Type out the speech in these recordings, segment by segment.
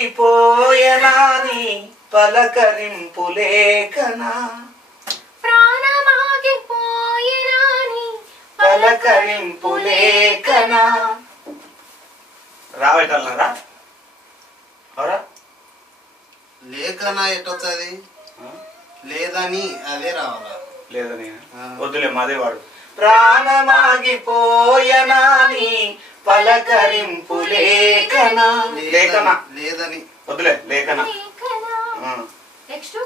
పోయనాని పలకరింపులేకనా ప్రాణమాగిపోయనాని పలకరింపులేకనా రావేటల్లారా అవరా లేకనా ఎట్టొచ్చది లేదని అదే రావాలా లేదని వద్దులే మాదే వాడు ప్రాణమాగిపోయనాని పలకరింపులేకనా లేకనా లేదని వద్దులే లేకనా నెక్స్ట్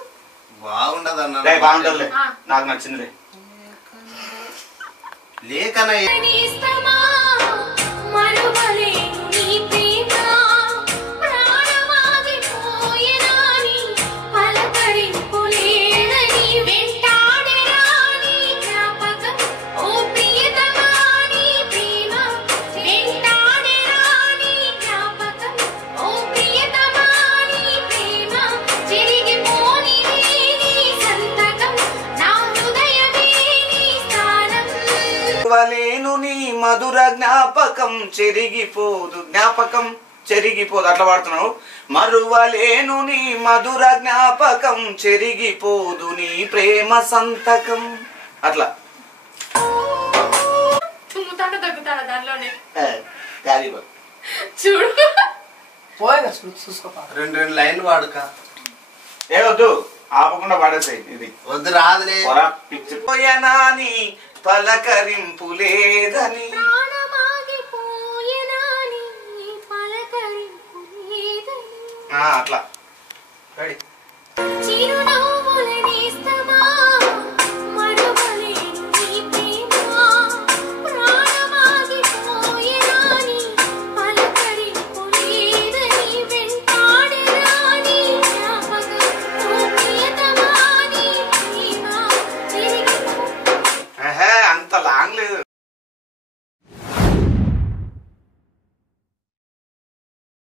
బాగుండదన్న బాగుంటదిలే నాకు నచ్చిందిలే లేకన మరువలేను నీ మధుర జ్ఞాపకం చెరిగిపోదు అట్లా వాడుతున్నావు మరువలేను నీ మధుర జ్ఞాపకం చెరిగిపోదు నీ ప్రేమ సంతకం అట్లా చూడు రెండు లైన్లు వాడుక ఏ వద్దు ఆపకుండా పాడేసాయి ఇది వద్దు రాదులే పోయనాని పలకరింపు లేదని అట్లా